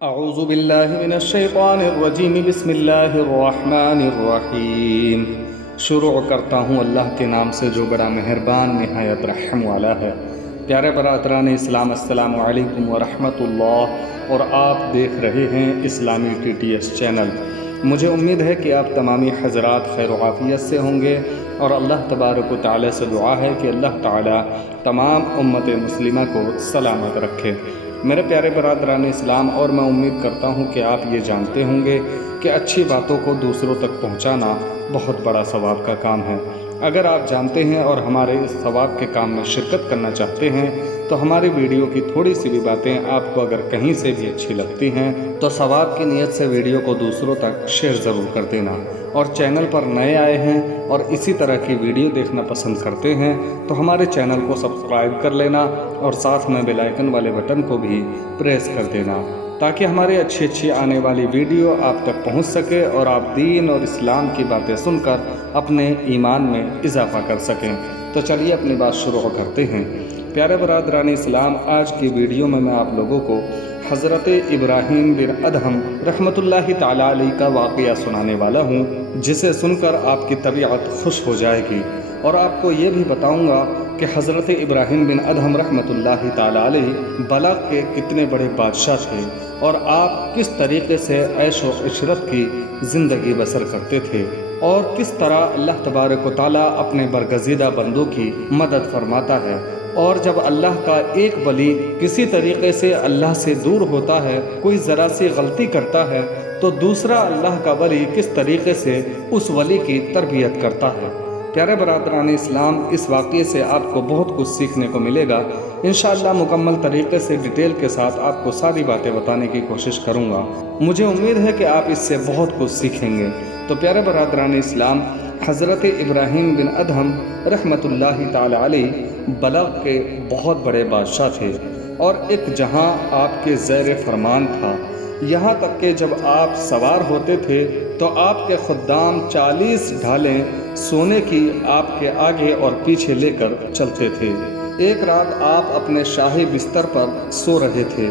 اعوذ باللہ من الشیطان الرجیم بسم اللہ الرحمن الرحیم۔ شروع کرتا ہوں اللہ کے نام سے جو بڑا مہربان نہایت رحم والا ہے۔ پیارے برادران اسلام، السلام علیکم ورحمۃ اللہ، اور آپ دیکھ رہے ہیں اسلامی TTS چینل۔ مجھے امید ہے کہ آپ تمامی حضرات خیر و عافیت سے ہوں گے، اور اللہ تبارک و تعالی سے دعا ہے کہ اللہ تعالی تمام امت مسلمہ کو سلامت رکھے۔ میرے پیارے برادران اسلام، اور میں امید کرتا ہوں کہ آپ یہ جانتے ہوں گے کہ اچھی باتوں کو دوسروں تک پہنچانا بہت بڑا ثواب کا کام ہے۔ اگر آپ جانتے ہیں اور ہمارے اس ثواب کے کام میں شرکت کرنا چاہتے ہیں تو ہماری ویڈیو کی تھوڑی سی بھی باتیں آپ کو اگر کہیں سے بھی اچھی لگتی ہیں تو ثواب کی نیت سے ویڈیو کو دوسروں تک شیئر ضرور کر دینا، اور چینل پر نئے آئے ہیں اور اسی طرح کی ویڈیو دیکھنا پسند کرتے ہیں تو ہمارے چینل کو سبسکرائب کر لینا، اور ساتھ میں بیل آئیکن والے بٹن کو بھی پریس کر دینا، تاکہ ہماری اچھی آنے والی ویڈیو آپ تک پہنچ سکے اور آپ دین اور اسلام کی باتیں سن کر اپنے ایمان میں اضافہ کر سکیں۔ تو چلیے اپنی بات شروع کرتے ہیں۔ پیارے برادران اسلام، آج کی ویڈیو میں آپ لوگوں کو حضرت ابراہیم بن ادہم رحمۃ اللہ تعالی علیہ کا واقعہ سنانے والا ہوں، جسے سن کر آپ کی طبیعت خوش ہو جائے گی، اور آپ کو یہ بھی بتاؤں گا کہ حضرت ابراہیم بن ادہم رحمۃ اللہ تعالی علیہ بلغ کے کتنے بڑے بادشاہ تھے، اور آپ کس طریقے سے عیش و عشرت کی زندگی بسر کرتے تھے، اور کس طرح اللہ تبارک و تعالیٰ اپنے برگزیدہ بندوں کی مدد فرماتا ہے، اور جب اللہ کا ایک ولی کسی طریقے سے اللہ سے دور ہوتا ہے، کوئی ذرا سی غلطی کرتا ہے، تو دوسرا اللہ کا ولی کس طریقے سے اس ولی کی تربیت کرتا ہے۔ پیارے برادران اسلام، اس واقعے سے آپ کو بہت کچھ سیکھنے کو ملے گا۔ انشاءاللہ مکمل طریقے سے ڈیٹیل کے ساتھ آپ کو ساری باتیں بتانے کی کوشش کروں گا۔ مجھے امید ہے کہ آپ اس سے بہت کچھ سیکھیں گے۔ تو پیارے برادران اسلام، حضرت ابراہیم بن ادہم رحمۃ اللہ تعالی علیہ بلغ کے بہت بڑے بادشاہ تھے، اور ایک جہاں آپ کے زیر فرمان تھا، یہاں تک کہ جب آپ سوار ہوتے تھے تو آپ کے خدام 40 ڈھالیں سونے کی آپ کے آگے اور پیچھے لے کر چلتے تھے۔ ایک رات آپ اپنے شاہی بستر پر سو رہے تھے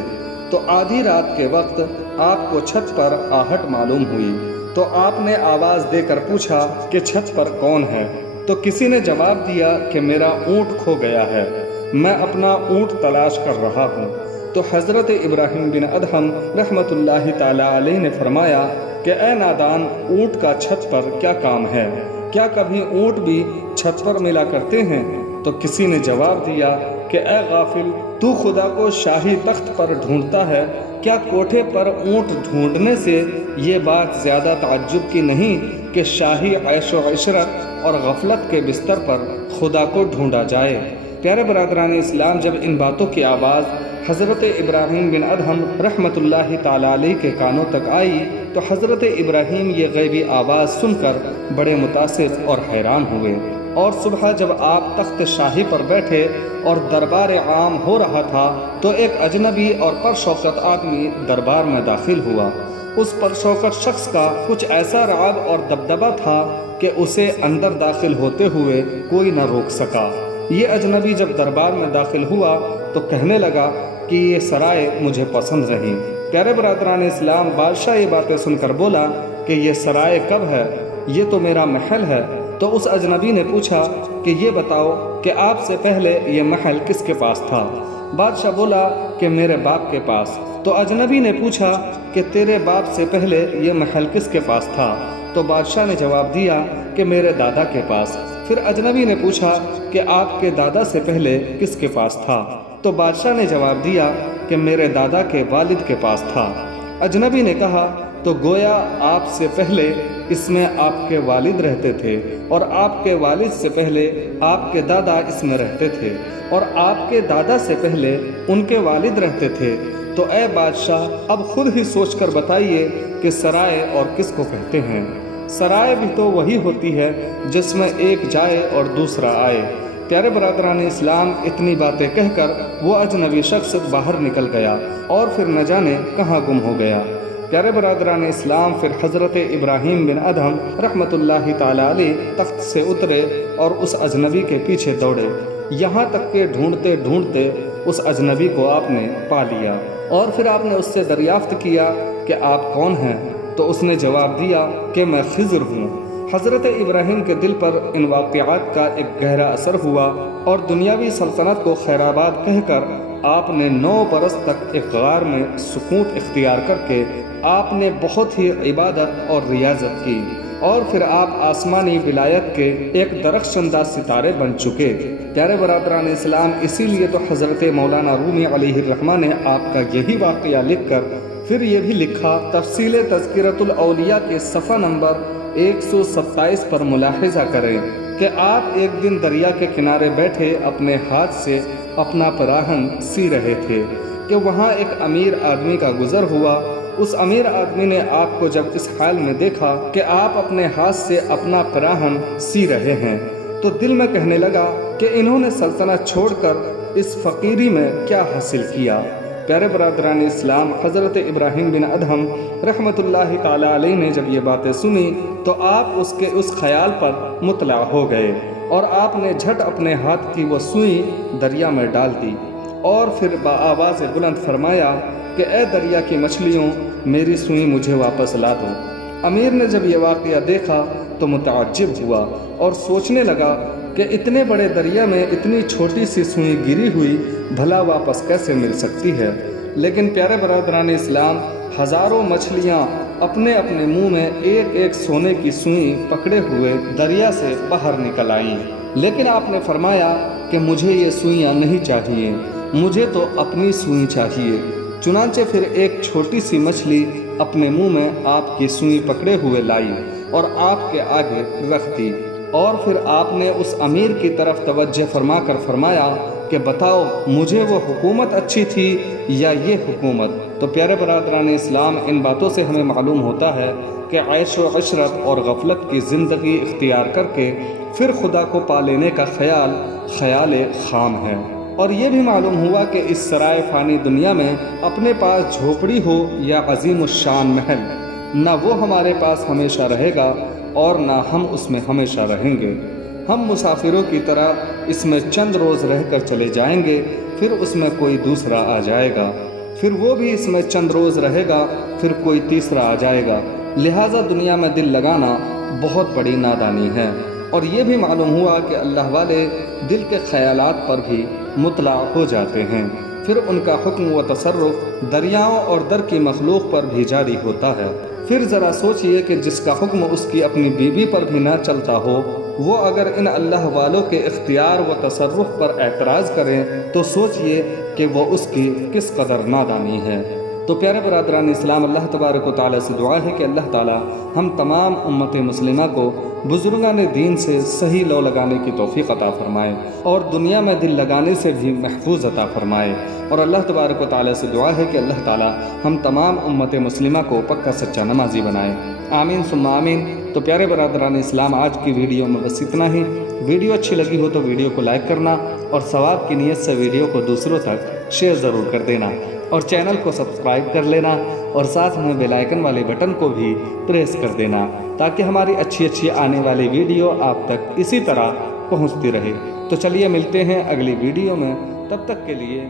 تو آدھی رات کے وقت آپ کو چھت پر آہٹ معلوم ہوئی، تو آپ نے آواز دے کر پوچھا کہ چھت پر کون ہے؟ تو کسی نے جواب دیا کہ میرا اونٹ کھو گیا ہے، میں اپنا اونٹ تلاش کر رہا ہوں۔ تو حضرت ابراہیم بن ادہم رحمۃ اللہ تعالی علیہ نے فرمایا کہ اے نادان، اونٹ کا چھت پر کیا کام ہے؟ کیا کبھی اونٹ بھی چھت پر ملا کرتے ہیں؟ تو کسی نے جواب دیا کہ اے غافل، تو خدا کو شاہی تخت پر ڈھونڈتا ہے، کیا کوٹھے پر اونٹ ڈھونڈنے سے یہ بات زیادہ تعجب کی نہیں کہ شاہی عیش و عشرت اور غفلت کے بستر پر خدا کو ڈھونڈا جائے؟ پیارے برادران اسلام، جب ان باتوں کی آواز حضرت ابراہیم بن ادہم رحمۃ اللہ تعالی علیہ کے کانوں تک آئی تو حضرت ابراہیم یہ غیبی آواز سن کر بڑے متاثر اور حیران ہوئے، اور صبح جب آپ تخت شاہی پر بیٹھے اور دربار عام ہو رہا تھا تو ایک اجنبی اور پرشوکت آدمی دربار میں داخل ہوا۔ اس پرشوکت شخص کا کچھ ایسا رعب اور دبدبہ تھا کہ اسے اندر داخل ہوتے ہوئے کوئی نہ روک سکا۔ یہ اجنبی جب دربار میں داخل ہوا تو کہنے لگا کہ یہ سرائے مجھے پسند رہی۔ پیارے برادران اسلام، بادشاہ یہ باتیں سن کر بولا کہ یہ سرائے کب ہے؟ یہ تو میرا محل ہے۔ تو اس اجنبی نے پوچھا کہ یہ بتاؤ کہ آپ سے پہلے یہ محل کس کے پاس تھا؟ بادشاہ بولا کہ میرے باپ کے پاس۔ تو اجنبی نے پوچھا کہ تیرے باپ سے پہلے یہ محل کس کے پاس تھا؟ تو بادشاہ نے جواب دیا کہ میرے دادا کے پاس۔ پھر اجنبی نے پوچھا کہ آپ کے دادا سے پہلے کس کے پاس تھا؟ تو بادشاہ نے جواب دیا کہ میرے دادا کے والد کے پاس تھا۔ اجنبی نے کہا تو گویا آپ سے پہلے اس میں آپ کے والد رہتے تھے، اور آپ کے والد سے پہلے آپ کے دادا اس میں رہتے تھے، اور آپ کے دادا سے پہلے ان کے والد رہتے تھے۔ تو اے بادشاہ، اب خود ہی سوچ کر بتائیے کہ سرائے اور کس کو کہتے ہیں؟ سرائے بھی تو وہی ہوتی ہے جس میں ایک جائے اور دوسرا آئے۔ پیارے برادران اسلام، اتنی باتیں کہہ کر وہ اجنبی شخص باہر نکل گیا اور پھر نہ جانے کہاں گم ہو گیا۔ پیارے برادران اسلام، پھر حضرت ابراہیم بن ادہم رحمۃ اللہ تعالی علیہ تخت سے اترے اور اس اجنبی کے پیچھے دوڑے، یہاں تک کہ ڈھونڈتے ڈھونڈتے اس اجنبی کو آپ نے پا لیا۔ اور پھر آپ نے اس سے دریافت کیا کہ آپ کون ہیں؟ تو اس نے جواب دیا کہ میں خضر ہوں۔ حضرت ابراہیم کے دل پر ان واقعات کا ایک گہرا اثر ہوا اور دنیاوی سلطنت کو خیرآباد کہہ کر آپ نے 9 برس تک ایک غار میں سکوت اختیار کر کے آپ نے بہت ہی عبادت اور ریاضت کی، اور پھر آپ آسمانی ولایت کے ایک درخشندہ ستارے بن چکے۔ پیارے برادران اسلام، اسی لیے تو حضرت مولانا رومی علیہ الرحمہ نے آپ کا یہی واقعہ لکھ کر پھر یہ بھی لکھا، تفصیل تذکرۃ الاولیاء کے صفحہ نمبر 127 پر ملاحظہ کریں کہ آپ ایک دن دریا کے کنارے بیٹھے اپنے ہاتھ سے اپنا پراہن سی رہے تھے کہ وہاں ایک امیر آدمی کا گزر ہوا۔ اس امیر آدمی نے آپ کو جب اس حال میں دیکھا کہ آپ اپنے ہاتھ سے اپنا پراہن سی رہے ہیں تو دل میں کہنے لگا کہ انہوں نے سلطنت چھوڑ کر اس فقیری میں کیا حاصل کیا۔ پیارے برادران اسلام، حضرت ابراہیم بن ادہم رحمۃ اللہ تعالی علیہ نے جب یہ باتیں سنی تو آپ اس خیال پر مطلع ہو گئے اور آپ نے جھٹ اپنے ہاتھ کی وہ سوئی دریا میں ڈال دی اور پھر بآواز بلند فرمایا کہ اے دریا کی مچھلیوں، میری سوئی مجھے واپس لا دو۔ امیر نے جب یہ واقعہ دیکھا تو متعجب ہوا اور سوچنے لگا کہ اتنے بڑے دریا میں اتنی چھوٹی سی سوئی گری ہوئی بھلا واپس کیسے مل سکتی ہے؟ لیکن پیارے برادران اسلام، ہزاروں مچھلیاں اپنے اپنے منہ میں ایک ایک سونے کی سوئی پکڑے ہوئے دریا سے باہر نکل آئیں، لیکن آپ نے فرمایا کہ مجھے یہ سوئیاں نہیں چاہیے، مجھے تو اپنی سوئی چاہیے۔ چنانچہ پھر ایک چھوٹی سی مچھلی اپنے منہ میں آپ کی سوئی پکڑے ہوئے لائی اور آپ کے آگے رکھ دی، اور پھر آپ نے اس امیر کی طرف توجہ فرما کر فرمایا کہ بتاؤ مجھے وہ حکومت اچھی تھی یا یہ حکومت؟ تو پیارے برادران اسلام، ان باتوں سے ہمیں معلوم ہوتا ہے کہ عیش و عشرت اور غفلت کی زندگی اختیار کر کے پھر خدا کو پا لینے کا خیال خام ہے۔ اور یہ بھی معلوم ہوا کہ اس سرائے فانی دنیا میں اپنے پاس جھوپڑی ہو یا عظیم الشان محل، نہ وہ ہمارے پاس ہمیشہ رہے گا اور نہ ہم اس میں ہمیشہ رہیں گے۔ ہم مسافروں کی طرح اس میں چند روز رہ کر چلے جائیں گے، پھر اس میں کوئی دوسرا آ جائے گا، پھر وہ بھی اس میں چند روز رہے گا، پھر کوئی تیسرا آ جائے گا۔ لہٰذا دنیا میں دل لگانا بہت بڑی نادانی ہے۔ اور یہ بھی معلوم ہوا کہ اللہ والے دل کے خیالات پر بھی مطلع ہو جاتے ہیں، پھر ان کا حکم و تصرف دریاؤں اور در کی مخلوق پر بھی جاری ہوتا ہے۔ پھر ذرا سوچئے کہ جس کا حکم اس کی اپنی بیوی پر بھی نہ چلتا ہو، وہ اگر ان اللہ والوں کے اختیار و تصرف پر اعتراض کریں تو سوچئے کہ وہ اس کی کس قدر نادانی ہے۔ تو پیارے برادران اسلام، اللہ تبارک و تعالیٰ سے دعا ہے کہ اللہ تعالیٰ ہم تمام امت مسلمہ کو بزرگان دین سے صحیح لو لگانے کی توفیق عطا فرمائے اور دنیا میں دل لگانے سے بھی محفوظ عطا فرمائے، اور اللہ تبارک و تعالیٰ سے دعا ہے کہ اللہ تعالیٰ ہم تمام امت مسلمہ کو پکا سچا نمازی بنائے، آمین ثم آمین۔ تو پیارے برادران اسلام، آج کی ویڈیو میں بس اتنا ہی۔ ویڈیو اچھی لگی ہو تو ویڈیو کو لائک کرنا اور ثواب کی نیت سے ویڈیو کو دوسروں تک شیئر ضرور کر دینا، اور چینل کو سبسکرائب کر لینا، اور ساتھ میں بیل آئیکن والے بٹن کو بھی پریس کر دینا تاکہ ہماری اچھی آنے والی ویڈیو آپ تک اسی طرح پہنچتی رہے۔ تو چلیے ملتے ہیں اگلی ویڈیو میں، تب تک کے لیے